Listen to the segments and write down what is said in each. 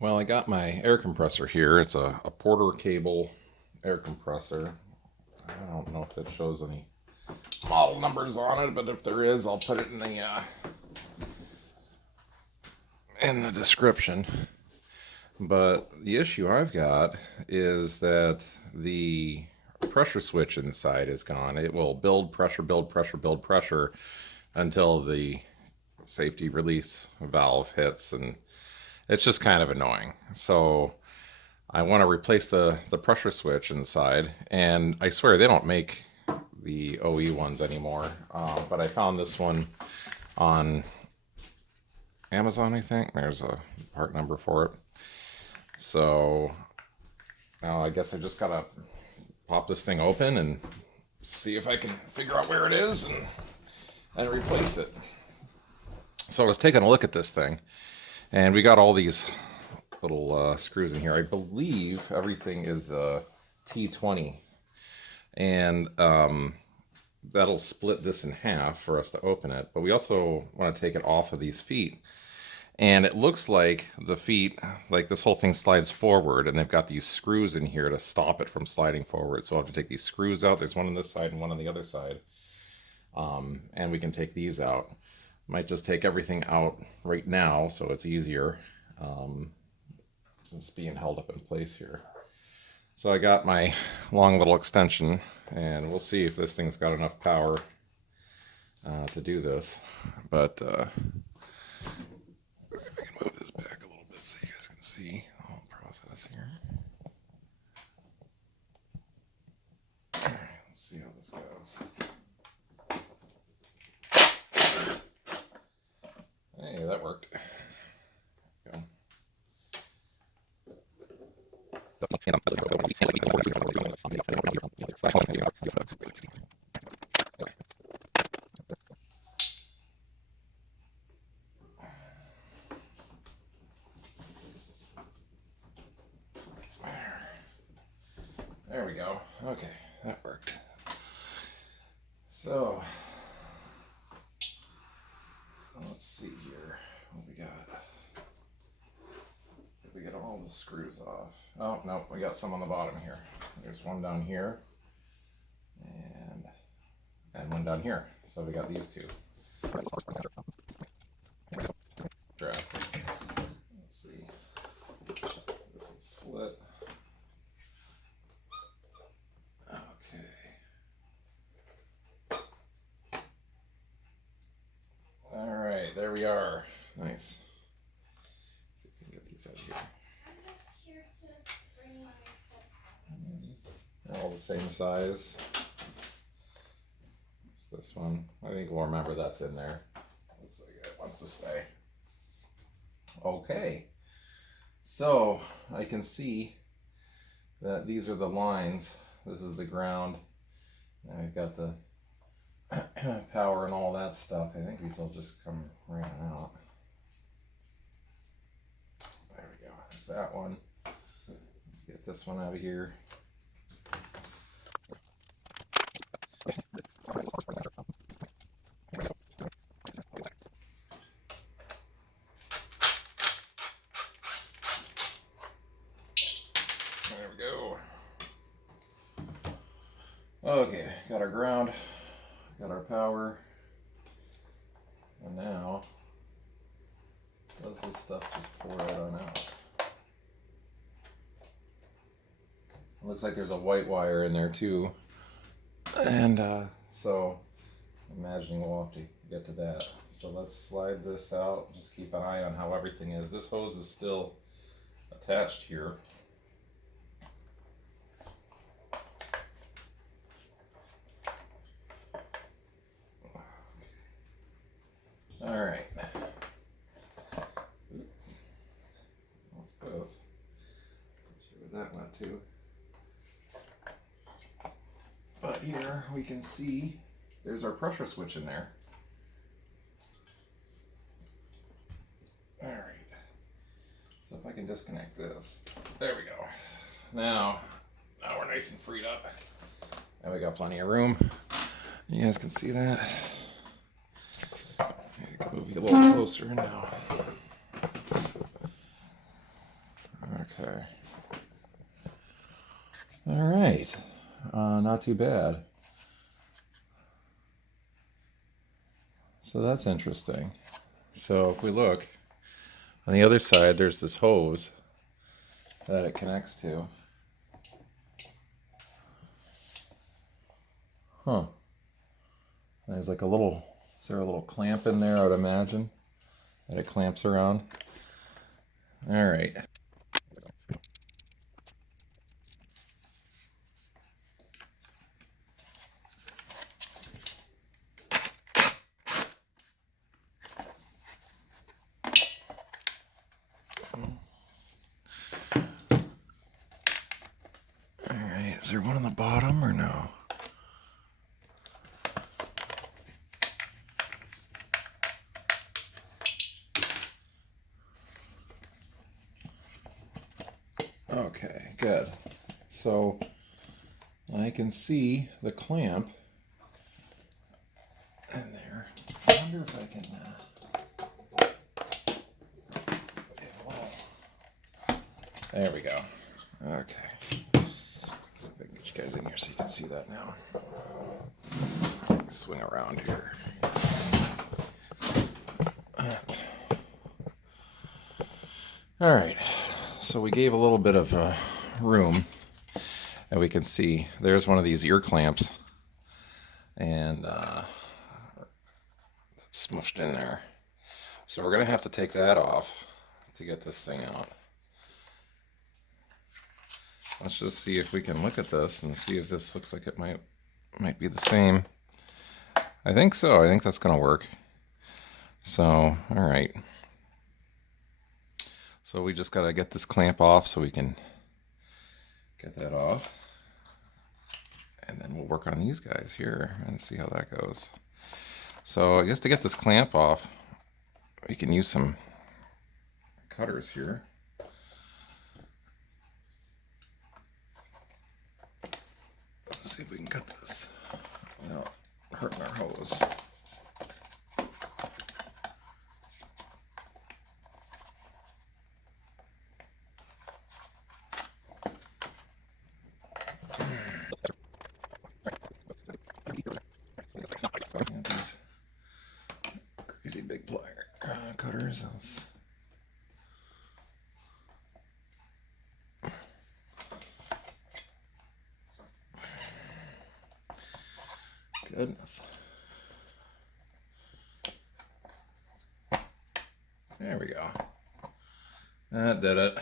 Well, I got my air compressor here. It's a Porter cable air compressor. I don't know if that shows any model numbers on it, but if there is, I'll put it in the description. But the issue I've got is that the pressure switch inside is gone. It will build pressure, build pressure, build pressure until the safety release valve hits, and it's just kind of annoying. So I want to replace the pressure switch inside, and I swear they don't make the OE ones anymore. But I found this one on Amazon, I think. There's a part number for it. So now I guess I just gotta pop this thing open and see if I can figure out where it is and replace it. So I was taking a look at this thing, and we got all these little screws in here. I believe everything is T20, and that'll split this in half for us to open it. But we also want to take it off of these feet. And it looks like the feet, like this whole thing slides forward, and they've got these screws in here to stop it from sliding forward. So I'll have to take these screws out. There's one on this side and one on the other side. And we can take these out. Might just take everything out right now so it's easier, since it's being held up in place here. So I got my long little extension, and we'll see if this thing's got enough power to do this. But let's see if I can move this back a little bit so you guys can see the whole process here. All right, let's see how this goes. Hey, that worked. Go. There we go. Okay, that worked. So let's see here what we got. Did we get all the screws off? Oh, no, we got some on the bottom here. There's one down here and one down here. So we got these two. Draft. Let's see. This is split. Okay. All right, there we are. Nice. See if we can get these out of here. I'm just here to bring my foot. They're all the same size. There's this one. I think we'll remember that's in there. Looks like it wants to stay. Okay. So I can see that these are the lines. This is the ground. And we've got the power and all that stuff. I think these will just come right out. There we go. There's that one. Get this one out of here. There we go. Okay, got our ground, got our power, and now does this stuff just pour right on out? It looks like there's a white wire in there too, and so I'm imagining we'll have to get to that. So let's slide this out. Just keep an eye on how everything is. This hose is still attached here. All right. What's this? See where that went to. But here we can see there's our pressure switch in there. All right. So if I can disconnect this, there we go. Now we're nice and freed up. And we got plenty of room. You guys can see that. Move you a little closer now. Okay. All right. Not too bad. So that's interesting. So if we look on the other side, there's this hose that it connects to. Huh. There's like a little, is there a little clamp in there, I would imagine, that it clamps around? All right. All right, is there one on the bottom or no? Okay, good. So I can see the clamp in there. I wonder if I can. There we go. Okay. So I can get you guys in here so you can see that now. Swing around here. All right. So we gave a little bit of room, and we can see there's one of these ear clamps, and it's smushed in there. So we're gonna have to take that off to get this thing out. Let's just see if we can look at this and see if this looks like it might be the same. I think so. I think that's gonna work. So, all right. So we just gotta get this clamp off so we can get that off. And then we'll work on these guys here and see how that goes. So I guess to get this clamp off, we can use some cutters here. Let's see if we can cut this without hurting our hose. These crazy big plier cutters. Goodness. There we go. That did it.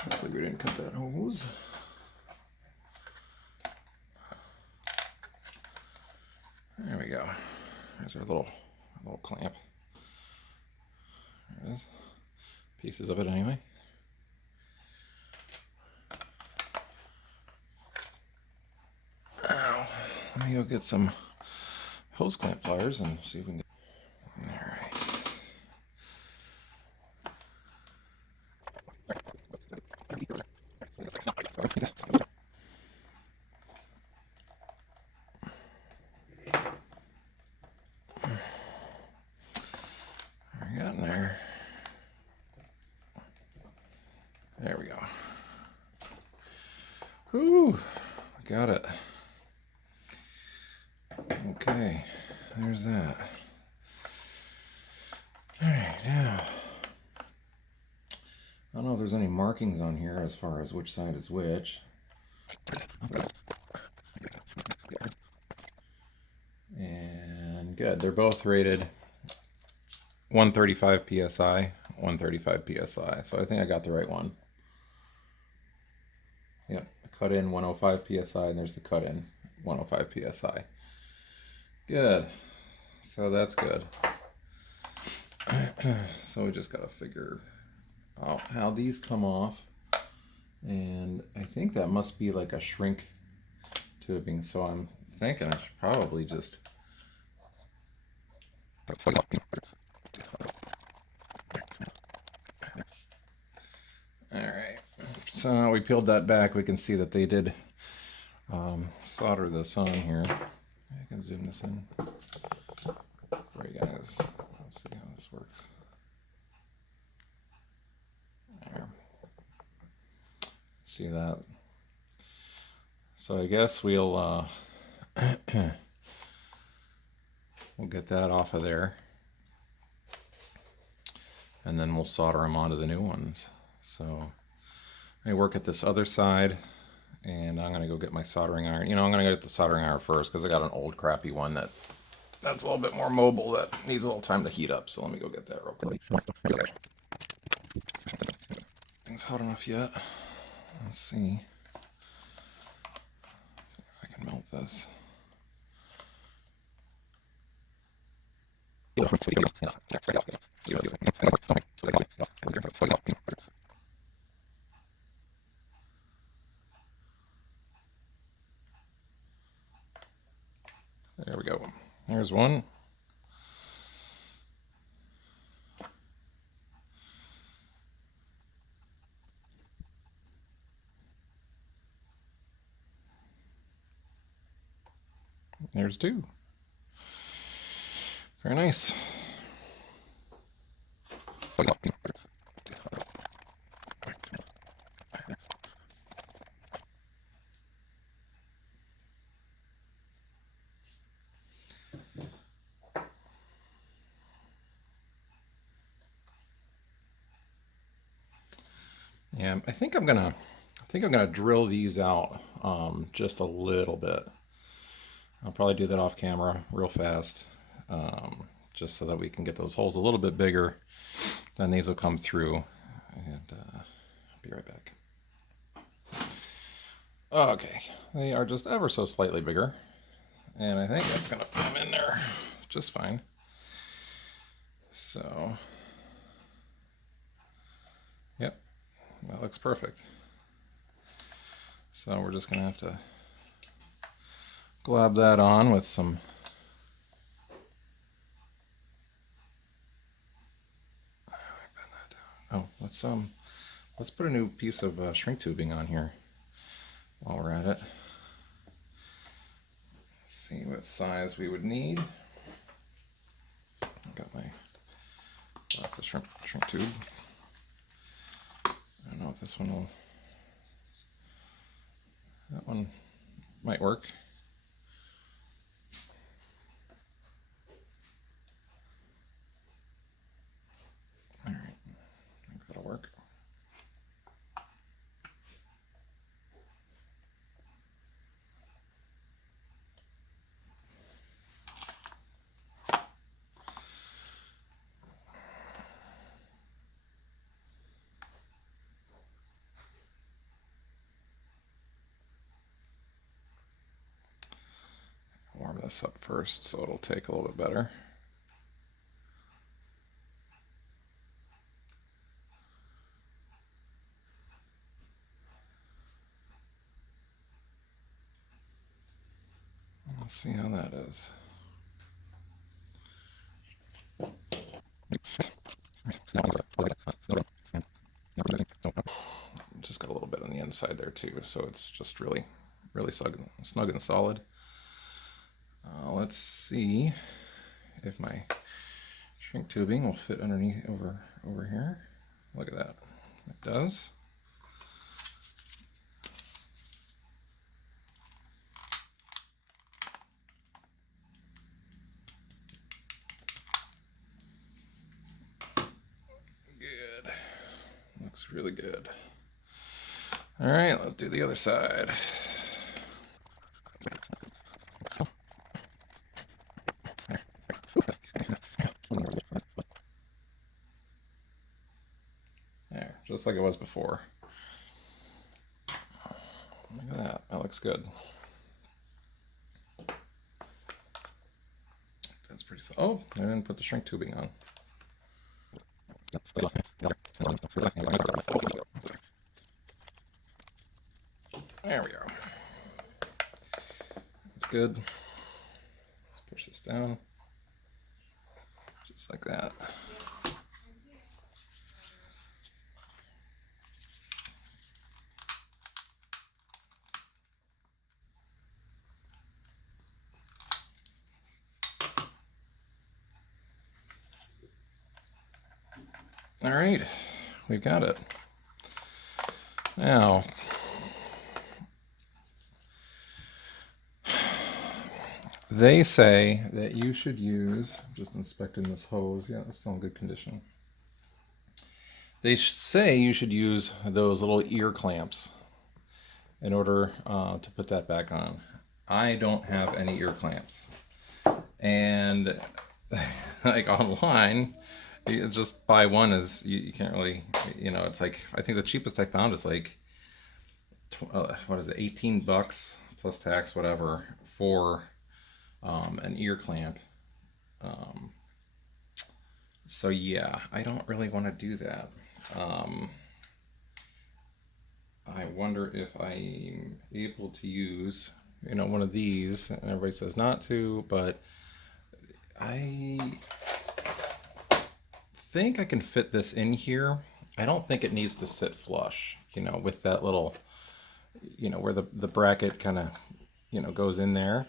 Hopefully we didn't cut that hose. There we go. There's our little clamp. There it is. Pieces of it anyway. Now, let me go get some hose clamp pliers and see if we can get. All right. I got in there. There we go. Whew, got it. Okay, there's that. All right, now, I don't know if there's any markings on here as far as which side is which. And good, they're both rated 135 psi, 135 psi. So I think I got the right one. Yep, cut in 105 psi, and there's the cut in 105 psi. Good. So that's good. So we just got to figure out how these come off. And I think that must be like a shrink tubing. So I'm thinking I should probably just. All right. So now we peeled that back. We can see that they did solder this on here. I can zoom this in for you guys. Let's see how this works. There. See that? So I guess we'll we'll get that off of there, and then we'll solder them onto the new ones. So I work at this other side, and I'm gonna go get my soldering iron. You know, I'm gonna go get the soldering iron first because I got an old crappy one that's a little bit more mobile that needs a little time to heat up. So let me go get that real quick. Okay. Things hot enough yet? Let's see if I can melt this. There we go. There's one. There's two. Very nice. Yeah, I think I'm gonna drill these out just a little bit. I'll probably do that off camera real fast, just so that we can get those holes a little bit bigger. Then these will come through, and I'll be right back. Okay, they are just ever so slightly bigger, and I think that's gonna fit them in there just fine. So, yep, that looks perfect. So we're just gonna have to glab that on with some let's put a new piece of shrink tubing on here while we're at it. Let's see what size we would need. I've got my box of shrink tube. I don't know if this one will. That one might work. All right, I think that'll work. Warm this up first so it'll take a little bit better. Let's see how that is. Just got a little bit on the inside there too, so it's just really snug and solid. Let's see if my shrink tubing will fit underneath over here. Look at that. It does. Good. Looks really good. All right, let's do the other side. There, just like it was before. Look at that. That looks good. That's pretty. Oh, I didn't put the shrink tubing on. There we go. That's good. Let's push this down. Just like that. All right, we've got it. Now, they say that you should use, just inspecting this hose, yeah, it's still in good condition. They say you should use those little ear clamps in order to put that back on. I don't have any ear clamps. And like online, you just buy one is you can't really, it's like, I think the cheapest I found is like, what is it, 18 bucks plus tax, whatever, for an ear clamp. Um, so yeah, I don't really want to do that. I wonder if I'm able to use, one of these, and everybody says not to, but I think I can fit this in here. I don't think it needs to sit flush, with that little, where the bracket kind of, goes in there.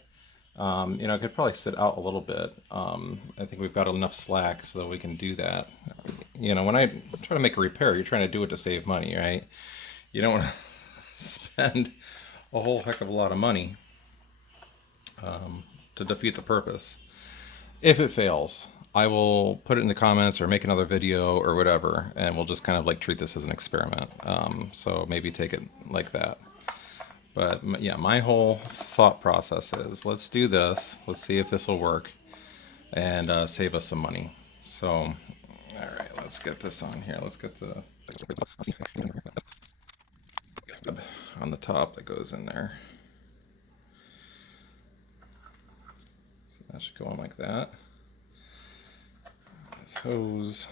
I could probably sit out a little bit. I think we've got enough slack so that we can do that. When I try to make a repair, you're trying to do it to save money, right? You don't want to spend a whole heck of a lot of money to defeat the purpose. If it fails, I will put it in the comments or make another video or whatever, and we'll just kind of like treat this as an experiment. So maybe take it like that. But yeah, my whole thought process is let's do this. Let's see if this will work and save us some money. So, all right, let's get this on here. Let's get the on the top that goes in there. So that should go on like that. This hose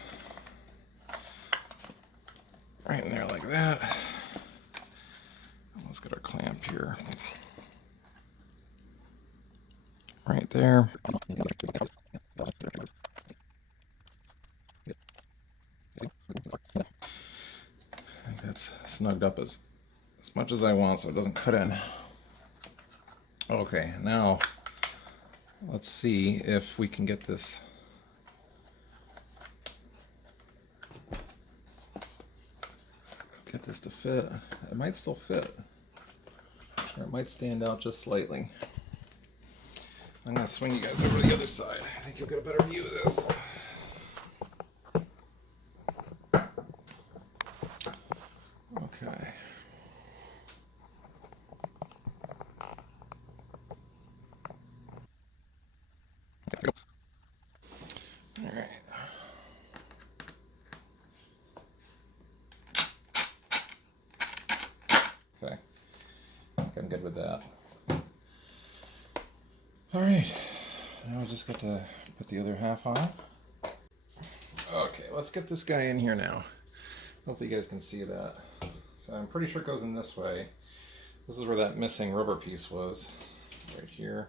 right in there like that. Let's get our clamp here. Right there. I think that's snugged up as much as I want so it doesn't cut in. Okay, now let's see if we can get this to fit. It might still fit, or it might stand out just slightly. I'm gonna swing you guys over to the other side. I think you'll get a better view of this. Okay. All right. Okay. I think I'm good with that. All right. Now we just got to put the other half on. Okay, let's get this guy in here now. Hopefully you guys can see that. So I'm pretty sure it goes in this way. This is where that missing rubber piece was, right here.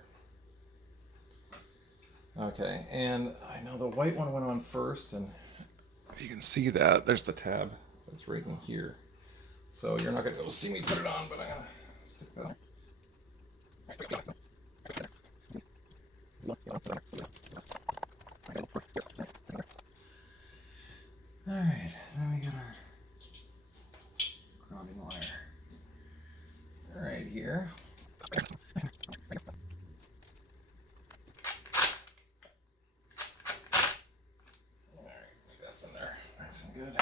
Okay, and I know the white one went on first, and you can see that. There's the tab that's right in here. So you're not going to be able to see me put it on, but I'm going to stick that on. Alright, now we got our grounding wire right here. Alright, that's in there. Nice and good.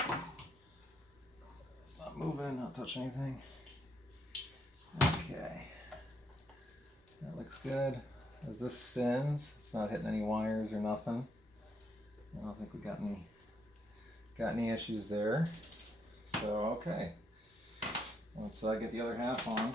It's not moving, not touching anything. Okay. That looks good. As this spins, it's not hitting any wires or nothing. I don't think we got any issues there. So okay, let's get the other half on.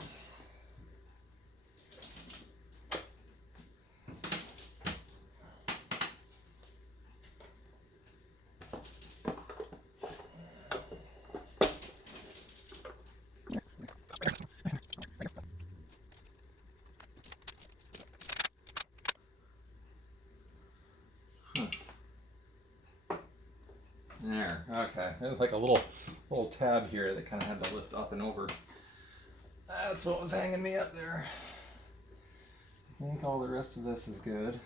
There, okay. There's like a little tab here that kind of had to lift up and over. That's what was hanging me up there. I think all the rest of this is good.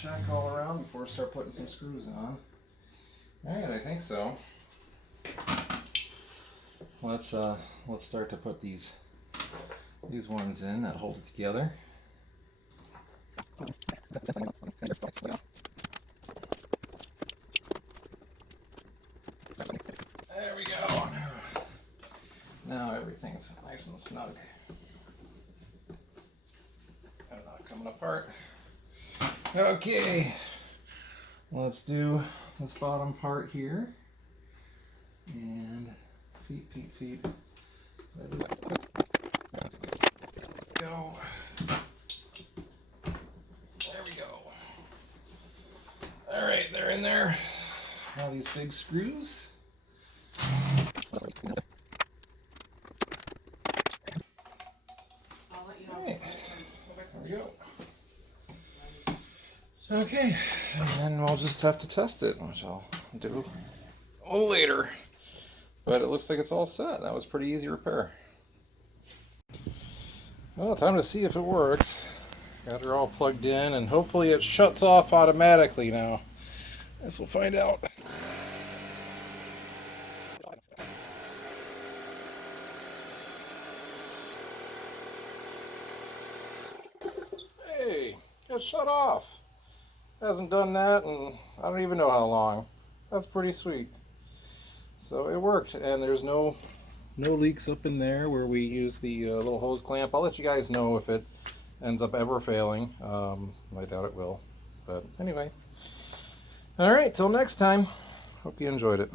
check all around before I start putting some screws on. Alright, I think so. Let's start to put these ones in that hold it together. There we go. Now everything's nice and snug. And not coming apart. Okay, let's do this bottom part here. And feet. There we go. There we go. All right, they're in there. Now these big screws. Right. There we go. Okay, and then we'll just have to test it, which I'll do a little later. But it looks like it's all set. That was pretty easy repair. Well, time to see if it works. Got her all plugged in, and hopefully it shuts off automatically now. Guess we'll find out. Hey, it shut off. Hasn't done that in I don't even know how long. That's pretty sweet. So it worked, and there's no leaks up in there where we use the little hose clamp. I'll let you guys know if it ends up ever failing. I doubt it will, but anyway. All right, till next time. Hope you enjoyed it.